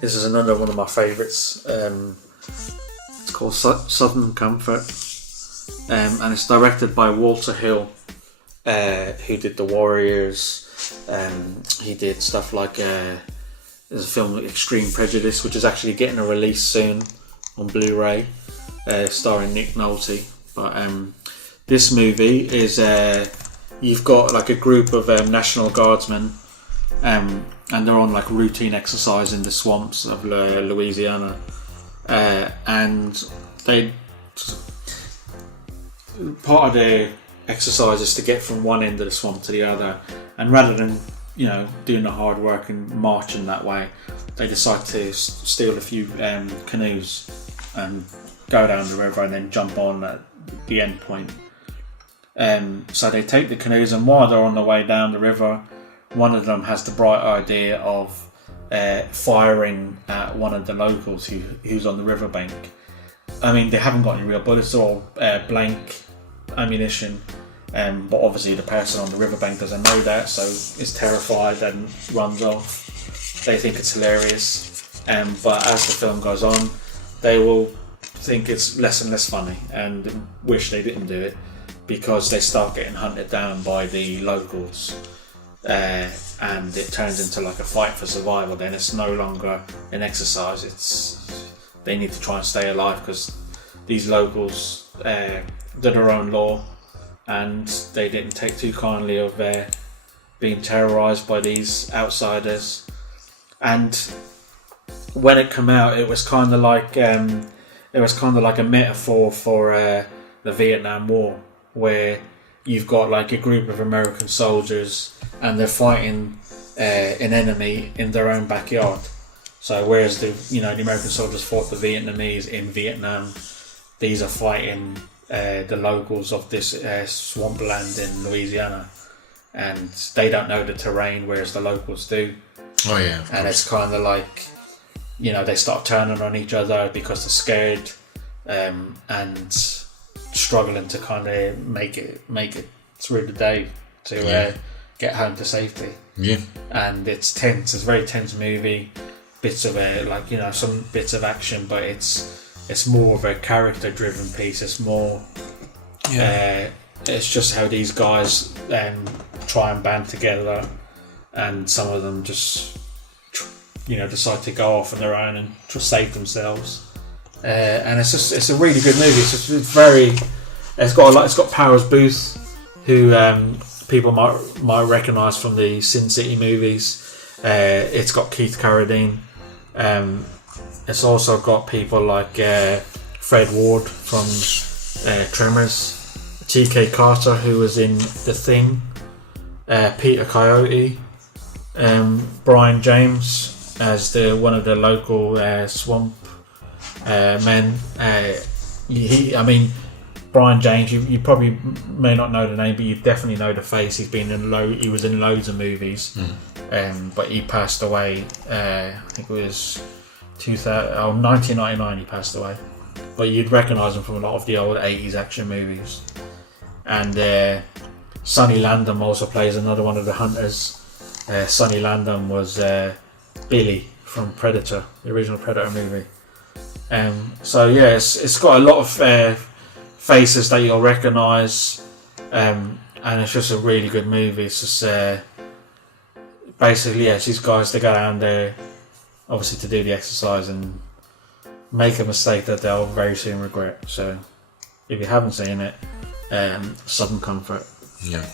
This is another one of my favourites. It's called Southern Comfort, and it's directed by Walter Hill, who did The Warriors. He did stuff like there's a film like Extreme Prejudice, which is actually getting a release soon on Blu-ray, starring Nick Nolte. But this movie is you've got like a group of National Guardsmen, and they're on like routine exercise in the swamps of Louisiana, and part of their exercise is to get from one end of the swamp to the other, and rather than doing the hard work and marching that way, they decide to steal a few canoes and go down the river and then jump on at the end point. So they take the canoes, and while they're on the way down the river, one of them has the bright idea of firing at one of the locals who's on the riverbank. I mean, they haven't got any real bullets, or blank ammunition, but obviously the person on the riverbank doesn't know that, so is terrified and runs off. They think it's hilarious, but as the film goes on, they will think it's less and less funny and wish they didn't do it, because they start getting hunted down by the locals, and it turns into like a fight for survival. Then it's no longer an exercise, they need to try and stay alive, because these locals did their own law, and they didn't take too kindly of being terrorised by these outsiders. And when it came out, it was kind of like a metaphor for the Vietnam War, where you've got like a group of American soldiers and they're fighting an enemy in their own backyard. So whereas the American soldiers fought the Vietnamese in Vietnam, these are fighting the locals of this swampland in Louisiana, and they don't know the terrain, whereas the locals do. Oh yeah, and it's kind of like, they start turning on each other because they're scared, and struggling to kind of make it through the day to get home to safety. Yeah, and it's tense. It's a very tense movie. Bits of some bits of action, but it's more of a character-driven piece. It's more, it's just how these guys try and band together, and some of them just decide to go off on their own and just save themselves. And it's a really good movie. It's got Powers Boothe, who people might recognise from the Sin City movies. It's got Keith Carradine. It's also got people like Fred Ward from Tremors, T.K. Carter, who was in The Thing, Peter Coyote, Brian James as one of the local swamp men. Brian James, you probably may not know the name, but you definitely know the face. He was in loads of movies, but he passed away. I think it was 1999. He passed away, but you'd recognise him from a lot of the old 80s action movies. And Sonny Landham also plays another one of the hunters. Sonny Landham was Billy from Predator, the original Predator movie. It's got a lot of faces that you'll recognise, and it's just a really good movie. It's just basically, these guys, they go down there obviously to do the exercise and make a mistake that they'll very soon regret. So if you haven't seen it, Southern Comfort. Yeah.